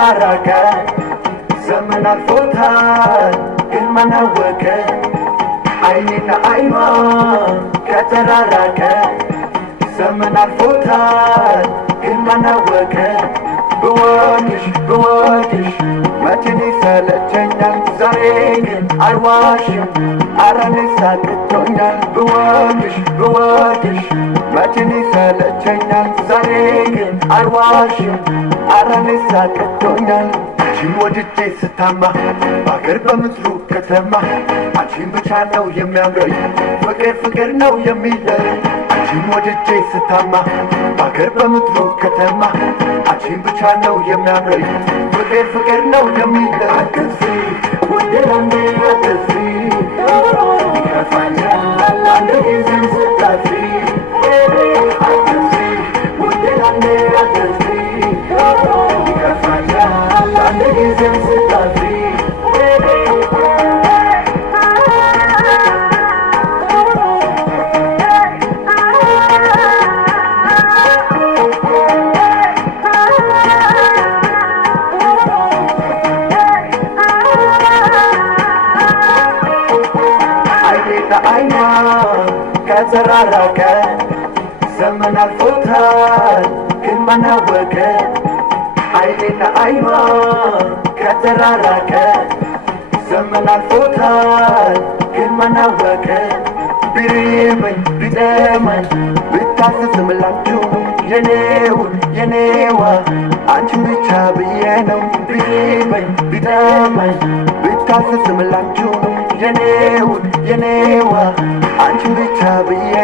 ከተራራቀ ዘመን አልፎታል ግን ማናወቀ አይኔና አይኗ ከተራራቀ ዘመን አልፎታል ግን ማናወቀ ብወድሽ መቼን ይሰለቸኛል ዛሬ ግን አልዋሽም አረኔ ሳቅቶኛል ብወድሽ መቼን ይሰለቸኛል ዛሬ ግን አልዋሽም አረኔ ሳቅቶኛል አንቺን ወድጄ ስታማ በአገር በምድሩ ከተማ አንቺን ብቻ ነው የሚያምረኝ ፍቅር ነው የሚለኝ አንቺን ወድጄ ስታማ በአገር በምድሩ ከተማ አንቺን ብቻ ነው የሚያምረኝ ፍቅር ነው የሚለኝ አትፍሪ ውዴ አንዴ አትፍሪ ይከፋኛል አንድ ጊዜም ስታፍሪ አትፍሪ ውዴ አንዴ አትፍሪ ይከፋኛል አንድ ጊዜም ስታፍሪ አይኗ ከተራራቀ ዘመን አልፎታል ግን ማናወቀ አይኔና አይኗ ከተራራቀ ዘመን አልፎታል ግን ማናወቀ ቢርበኝ ቢጠማኝ ብታስስምላችሁ የኔዋ አንቺን ብቻ ብዬ ነው ቢርበኝ ቢጠማኝ ብታስስምላችሁ የኔዋ አንቺን ብቻ ብዬ